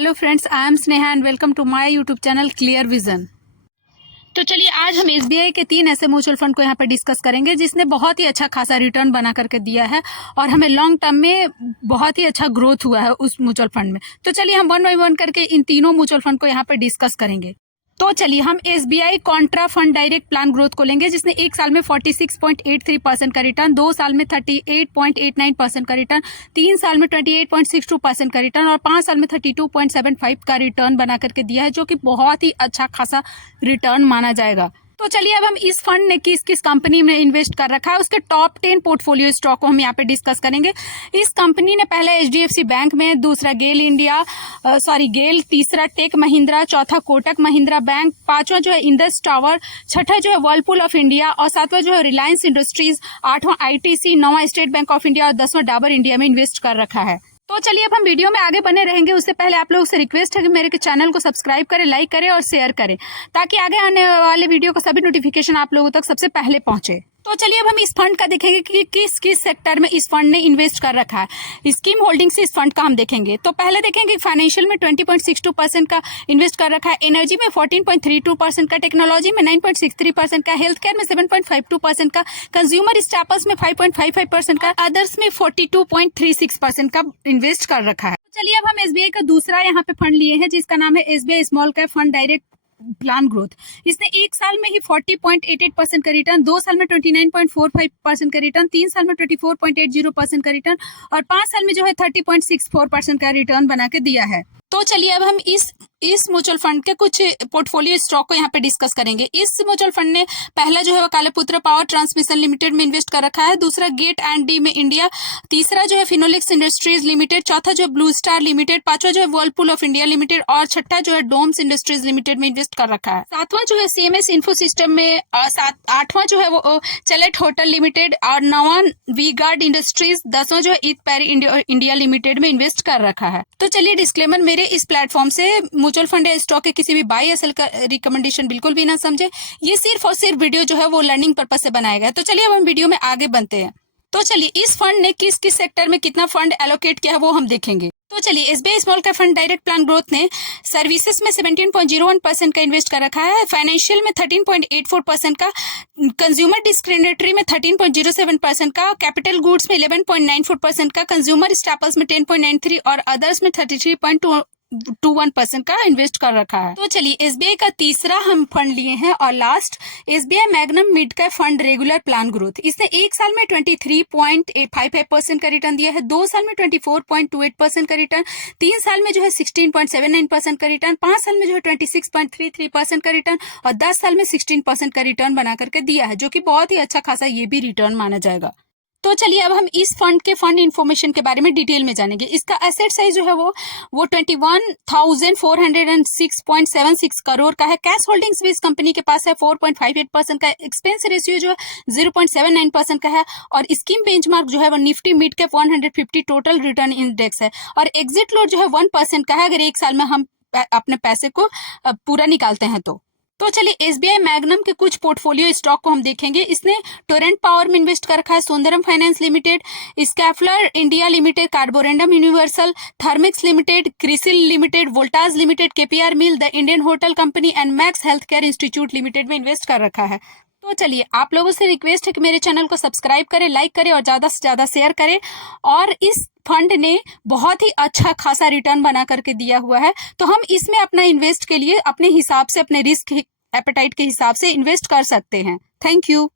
Hello friends, I am Sneha and welcome to my YouTube channel clear vision. तो चलिए आज हम एसबीआई के 3 ऐसे म्यूचुअल फंड को यहाँ पर डिस्कस करेंगे जिसने बहुत ही अच्छा खासा रिटर्न बना करके दिया है और हमें लॉन्ग टर्म में बहुत ही अच्छा ग्रोथ हुआ है उस म्यूचुअल फंड में। तो चलिए हम वन बाय वन करके इन तीनों म्यूचुअल फंड को यहाँ पर डिस्कस करेंगे। तो चलिए हम SBI Contra fund direct plan growth को लेंगे जिसने 1 साल में 46.83% का रिटर्न, 2 साल में 38.89% का रिटर्न, 3 साल में 28.62% का रिटर्न और 5 साल में 32.75 का रिटर्न बना करके दिया है, जो कि बहुत ही अच्छा खासा रिटर्न माना जाएगा। तो चलिए अब हम इस फंड ने किस किस कंपनी में इन्वेस्ट कर रखा है उसके टॉप 10 पोर्टफोलियो स्टॉक को हम यहाँ पे डिस्कस करेंगे। इस कंपनी ने पहला एचडीएफसी बैंक में, दूसरा गेल, तीसरा टेक महिंद्रा, चौथा कोटक महिंद्रा बैंक, पांचवा जो है इंडस टावर, छठा जो है वर्लपूल ऑफ इंडिया और सातवां जो है रिलायंस इंडस्ट्रीज, आठवां आईटीसी, नौवां स्टेट बैंक ऑफ इंडिया और 10वां डाबर इंडिया में इन्वेस्ट कर रखा है। तो चलिए अब हम वीडियो में आगे बने रहेंगे। उससे पहले आप लोगों से रिक्वेस्ट है कि मेरे चैनल को सब्सक्राइब करें, लाइक करें और शेयर करें ताकि आगे आने वाले वीडियो का सभी नोटिफिकेशन आप लोगों तक सबसे पहले पहुंचे। तो चलिए अब हम इस फंड का देखेंगे कि किस किस सेक्टर में इस फंड ने इन्वेस्ट कर रखा है। स्कीम होल्डिंग से इस फंड का हम देखेंगे। तो पहले देखेंगे फाइनेंशियल में 20.62% का इन्वेस्ट कर रखा है, एनर्जी में 14.32% का, टेक्नोलॉजी में 9.63% का, हेल्थ केयर में 7.52% का, कंज्यूमर स्टेपल्स में 5.55% का, अदर्स में 42.36% का इन्वेस्ट कर रखा है। तो चलिए अब हम एसबीआई का दूसरा यहाँ पे फंड लिए हैं जिसका नाम है SBI small cap fund direct plan growth. इसने 1 साल में ही 40.88% का रिटर्न, 2 साल में 29.45% का रिटर्न, 3 साल में 24.80% का रिटर्न और 5 साल में जो है 30.64% का रिटर्न बना के दिया है। तो चलिए अब हम इस म्यूचुअल फंड के कुछ पोर्टफोलियो स्टॉक को यहाँ पे डिस्कस करेंगे। इस म्यूचुअल फंड ने पहला जो है वो कालीपुत्र पावर ट्रांसमिशन लिमिटेड में इन्वेस्ट कर रखा है, दूसरा गेट एंड डी में इंडिया, तीसरा जो है फिनोलेक्स इंडस्ट्रीज लिमिटेड, चौथा जो है ब्लू स्टार लिमिटेड, पांचवा जो है वर्लपूल ऑफ इंडिया लिमिटेड और छठा जो है डोम्स इंडस्ट्रीज लिमिटेड में इन्वेस्ट कर रखा है। सातवां जो है सीएमएस इन्फो सिस्टम में, आठवां जो है वो चलेट होटल लिमिटेड और नौवां वी गार्ड इंडस्ट्रीज, 10वां जो है ईट पैरी इंडिया लिमिटेड में इन्वेस्ट कर रखा है। तो चलिए डिस्क्लेमर, मेरे इस प्लेटफॉर्म से म्यूचुअल फंड या स्टॉक के किसी भी बाय या सेल का रिकमेंडेशन बिल्कुल भी ना समझे। ये सिर्फ और सिर्फ वीडियो जो है वो लर्निंग पर्पस से बनाया गया है। तो चलिए अब हम वीडियो में आगे बनते हैं। तो चलिए इस फंड ने किस किस सेक्टर में कितना फंड एलोकेट किया है वो हम देखेंगे। तो चलिए SBI small cap fund direct plan growth ने सर्विसेज में 17.01% का इन्वेस्ट कर रखा है, फाइनेंशियल में 13.84% का, कंज्यूमर डिस्क्रिमिनेटरी में 13.07% का, कैपिटल गुड्स में 11.94% का, कंज्यूमर स्टेपल्स में 10.93 और अदर्स में 33.21% का इन्वेस्ट कर रखा है। तो चलिए एसबीआई का तीसरा हम फंड लिए हैं और last SBI magnum mid cap fund regular plan growth. इसने 1 साल में 23.55% का रिटर्न दिया है, 2 साल में 24.28% का रिटर्न, 3 साल में जो है 16.79% का रिटर्न, 5 साल में जो है 26.33% का रिटर्न और 10 साल में 16% का रिटर्न बना करके दिया है, जो कि बहुत ही अच्छा खासा ये भी रिटर्न माना जाएगा। तो चलिए अब हम इस फंड के फंड इंफॉर्मेशन के बारे में डिटेल में जानेंगे। इसका एसेट साइज जो है वो 21,406.76 करोड़ का है। कैश होल्डिंग्स भी इस कंपनी के पास है 4.58% का, एक्सपेंस रेशियो जो है 0.79% का है और स्कीम बेंचमार्क जो है वो Nifty mid cap 150 total return index है और एग्जिट लोड जो है 1% का है अगर 1 साल में हम अपने पैसे को पूरा निकालते हैं तो चलिए एसबीआई मैग्नम के कुछ पोर्टफोलियो स्टॉक को हम देखेंगे। इसने टोरेंट पावर में इन्वेस्ट कर रखा है, Sundaram finance limited, Schaeffler India limited, Carborundum Universal, Thermax limited, CRISIL limited, Voltas limited, KPR mill, the Indian hotel company and Max health care institute limited में इन्वेस्ट कर रखा है। तो चलिए आप लोगों से रिक्वेस्ट है कि मेरे चैनल को सब्सक्राइब करें, लाइक करें और ज़्यादा से ज़्यादा शेयर करें। और इस फंड ने बहुत ही अच्छा खासा रिटर्न बना करके दिया हुआ है, तो हम इसमें अपना इन्वेस्ट के लिए अपने हिसाब से, अपने रिस्क एपेटाइट के हिसाब से इन्वेस्ट कर सकते हैं। Thank you.